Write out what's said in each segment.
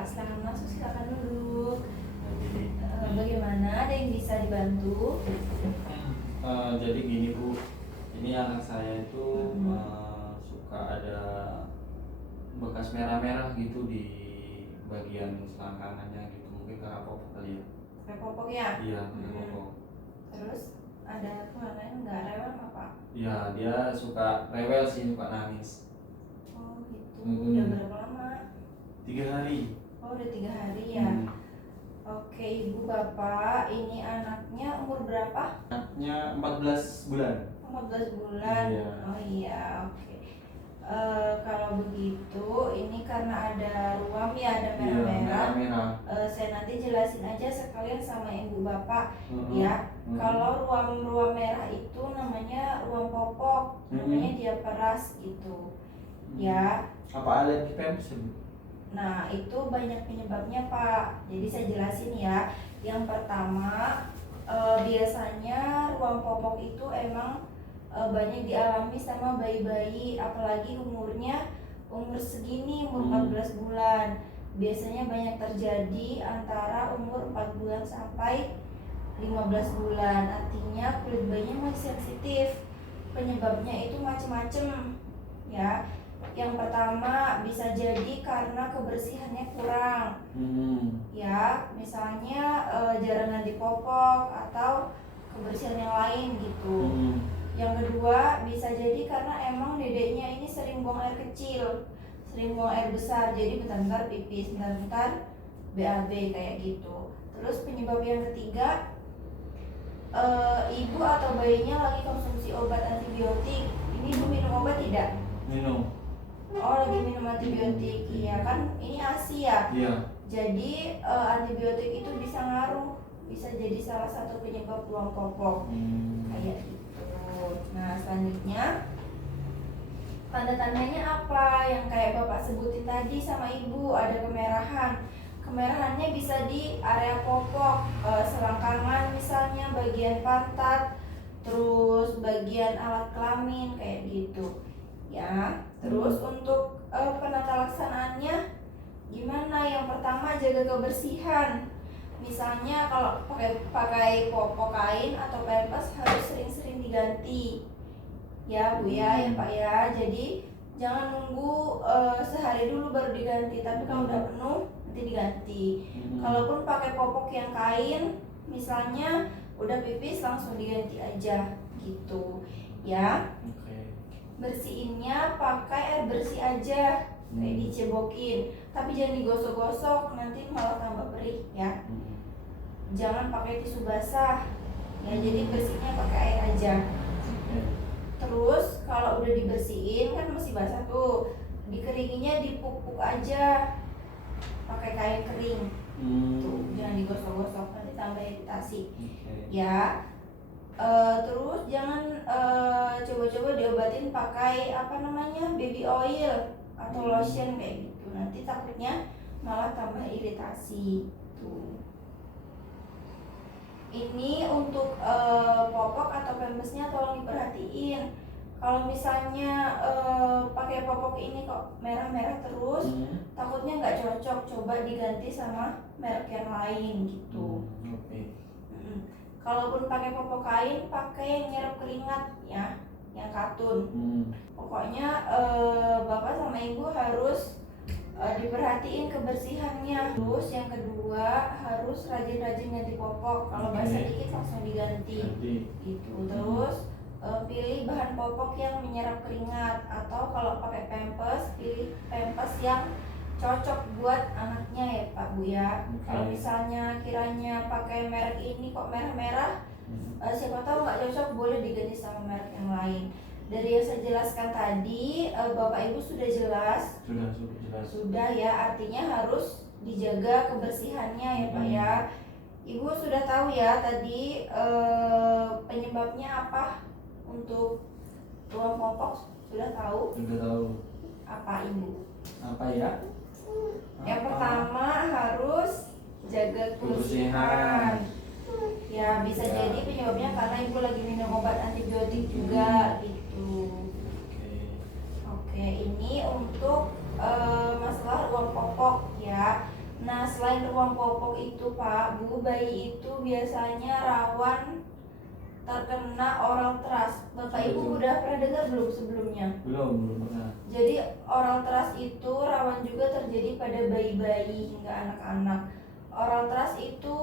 Kak, silakan masuk, silakan duduk. Bagaimana? Ada yang bisa dibantu? Jadi gini Bu, ini anak saya itu suka ada bekas merah-merah gitu di bagian selangkangannya gitu, mungkin karena popok kali ya. Kayak popok ya? Iya, popok. Terus ada keluhan nggak, rewel apa? Iya, dia suka rewel sih, suka nangis. Oh gitu. Udah berapa lama? 3 hari. Oh udah 3 hari ya. Oke, ibu bapak, ini anaknya umur berapa? Anaknya 14 bulan. 14 bulan. Iya. Oh iya, oke. Kalau begitu, ini karena ada ruam ya, ada merah-merah. Merah. Saya nanti jelasin aja sekalian sama ibu bapak ya. Kalau ruam merah itu namanya ruam popok, namanya diaperas gitu ya. Apa alergi pempes? Nah itu banyak penyebabnya Pak, jadi saya jelasin ya. Yang pertama, biasanya ruam popok itu emang banyak dialami sama bayi-bayi, apalagi umurnya umur segini, umur 14 bulan. Biasanya banyak terjadi antara umur 4 bulan sampai 15 bulan. Artinya kulit bayinya masih sensitif. Penyebabnya itu macam-macam ya. Yang pertama bisa jadi karena kebersihannya kurang ya, misalnya jarang di popok atau kebersihan yang lain gitu. Yang kedua bisa jadi karena emang dedeknya ini sering buang air kecil, sering buang air besar, jadi bentar-bentar pipis, bentar-bentar BAB kayak gitu. Terus penyebab yang ketiga, ibu atau bayinya lagi konsumsi obat antibiotik. Ini ibu minum obat tidak? Minum. Oh lagi minum antibiotik, iya kan ini ASI ya? Iya. Jadi antibiotik itu bisa ngaruh, bisa jadi salah satu penyebab ruam popok kayak gitu. Nah selanjutnya tanda-tandanya apa yang kayak bapak sebutin tadi sama ibu, ada kemerahan. Kemerahannya bisa di area popok, selangkangan misalnya, bagian pantat, terus bagian alat kelamin kayak gitu ya. Terus untuk penata laksanaannya gimana? Yang pertama jaga kebersihan. Misalnya kalau pakai popok kain atau pampers harus sering-sering diganti. Ya Bu ya, ya Pak ya. Jadi jangan nunggu sehari dulu baru diganti, tapi kalau udah penuh nanti diganti. Kalaupun pakai popok yang kain, misalnya udah pipis langsung diganti aja gitu. Ya. Bersihinnya pakai air bersih aja, kayak dicebokin, tapi jangan digosok-gosok, nanti malah tambah perih ya. Jangan pakai tisu basah ya, jadi bersihnya pakai air aja. Terus kalau udah dibersihin kan masih basah tuh, dikeringinya dipuk-puk aja pakai kain kering tuh, jangan digosok-gosok, nanti tambah iritasi ya. Terus jangan coba-coba diobatin pakai baby oil atau lotion kayak gitu, nanti takutnya malah tambah iritasi tuh. Ini untuk popok atau pampasnya tolong diperhatiin. Kalau misalnya pakai popok ini kok merah-merah terus, takutnya nggak cocok, coba diganti sama merek yang lain gitu. Kalaupun pakai popok kain, pakai yang nyerap keringat ya, yang katun. Pokoknya bapak sama ibu harus diperhatiin kebersihannya. Terus yang kedua harus rajin-rajin ganti popok. Kalau basah dikit langsung diganti gitu. Terus pilih bahan popok yang menyerap keringat, atau kalau pakai pampers, pilih pampers yang cocok buat anaknya ya Pak Bu ya. Kalau misalnya kiranya pakai merek ini kok merah-merah, siapa tahu nggak cocok, boleh diganti sama merek yang lain. Dari yang saya jelaskan tadi, Bapak Ibu sudah jelas? Sudah ya, artinya harus dijaga kebersihannya ya Pak ya. Ibu sudah tahu ya tadi penyebabnya apa untuk ruam popok? Sudah tahu? Sudah tahu. Apa Ibu? Apa ya? Yang pertama harus jaga kebersihan. Ya bisa jadi penyebabnya karena ibu lagi minum obat antibiotik juga gitu. Oke, ini untuk masalah ruam popok ya. Pak Bu, bayi itu biasanya rawan terkena oral thrush. Bapak Ibu Betul. udah pernah dengar belum sebelumnya? Belum pernah. Jadi oral thrush itu rawan juga terjadi pada bayi-bayi hingga anak-anak. Oral thrush itu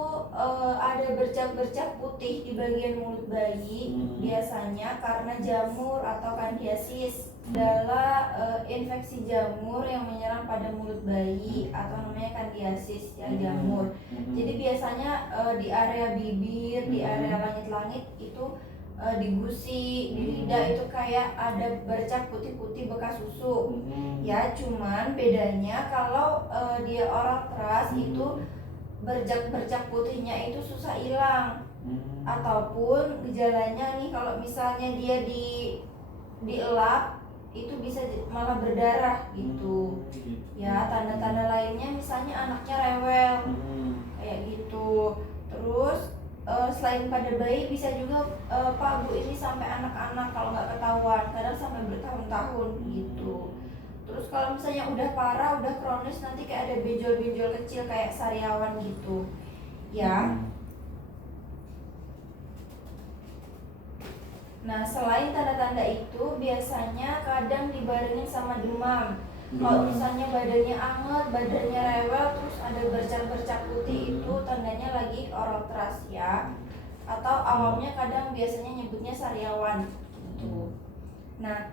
ada bercak-bercak putih di bagian mulut bayi, biasanya karena jamur atau kandiasis. Adalah infeksi jamur yang menyerang pada mulut bayi atau namanya kandiasis ya, jamur. Jadi biasanya di area bibir, di area langit-langit itu di gusi, di lidah itu kayak ada bercak putih-putih bekas susu. Ya, cuman bedanya kalau dia oral thrush itu bercak putihnya itu susah hilang. Ataupun gejalanya nih, kalau misalnya dia dielap itu bisa malah berdarah gitu. Ya, tanda-tanda lainnya misalnya anaknya rewel kayak gitu. Terus selain pada bayi bisa juga Pak Bu ini sampai anak-anak kalau nggak ketahuan, kadang sampai bertahun-tahun gitu. Terus kalau misalnya udah parah, udah kronis, nanti kayak ada benjol-benjol kecil kayak sariawan gitu ya. Nah, selain tanda-tanda itu biasanya kadang dibarengin sama demam. Kalau misalnya badannya anget, badannya rewel, terus ada bercak-bercak putih, itu tandanya lagi oral thrush ya. Atau awamnya kadang biasanya nyebutnya sariawan gitu. Nah,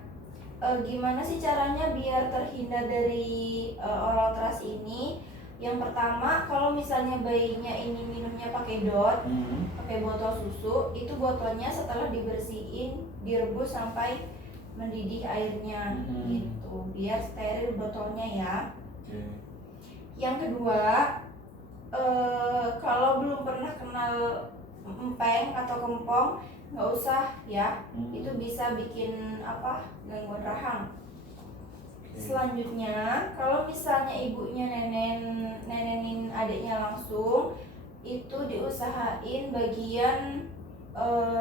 gimana sih caranya biar terhindar dari oral thrush ini? Yang pertama, kalau misalnya bayinya ini minumnya pakai dot, pakai botol susu, itu botolnya setelah dibersihin, direbus sampai mendidih airnya gitu, biar steril botolnya ya. Yang kedua, kalau belum pernah kenal empeng atau kempong, nggak usah ya, itu bisa bikin gangguan rahang. Selanjutnya, kalau misalnya ibunya nenenin adiknya langsung, itu diusahain bagian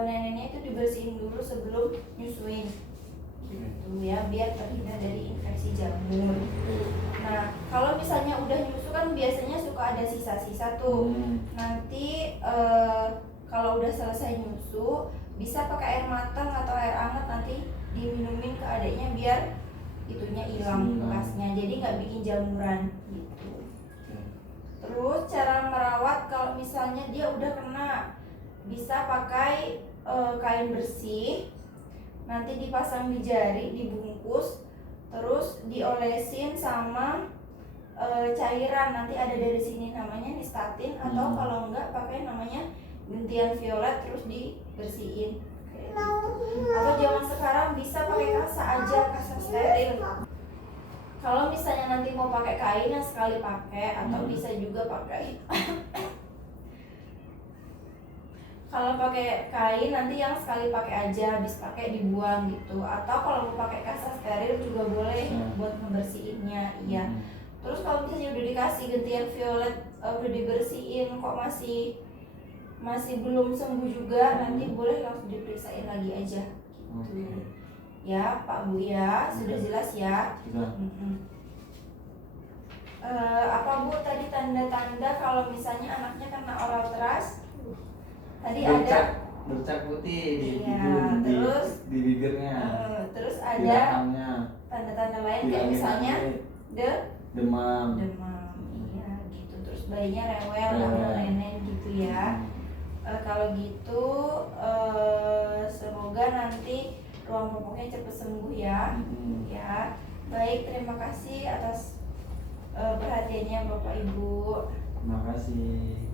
nenennya itu dibersihin dulu sebelum nyusuin gitu ya, biar terhindar dari infeksi jamur. Nah, kalau misalnya udah nyusu kan biasanya suka ada sisa-sisa tuh. Nanti kalau udah selesai nyusu bisa pakai air matang atau air hangat, nanti diminumin ke adiknya biar itunya hilang bekasnya, jadi nggak bikin jamuran gitu. Terus cara merawat kalau misalnya dia udah kena, bisa pakai kain bersih, nanti dipasang di jari, dibungkus, terus diolesin sama cairan, nanti ada dari sini namanya Nystatin, atau kalau enggak pakai namanya gentian violet, terus dibersihin. Atau zaman sekarang bisa pakai kasa aja, kasa steril. Kalau misalnya nanti mau pakai kain yang sekali pakai, atau bisa juga pakai kalau pakai kain nanti yang sekali pakai aja, habis pakai dibuang gitu. Atau kalau mau pakai kasa steril juga boleh buat ngebersihinnya ya. Terus kalau misalnya udah dikasih gentian violet, udah dibersihin kok masih belum sembuh juga, nanti boleh langsung diperiksain lagi aja gitu. Ya Pak Bu ya, sudah jelas ya. Apa Bu tadi tanda-tanda kalau misalnya anaknya kena oral thrush? Tadi ada bercak putih di iya, terus di bibirnya. Terus ada rahangnya, tanda-tanda lain kayak misalnya demam. Iya gitu. Terus bayinya rewel, nggak mau nenek gitu ya. Kalau gitu semoga nanti ruang popoknya cepat sembuh ya. Ya, baik, terima kasih atas perhatiannya Bapak Ibu. Terima kasih.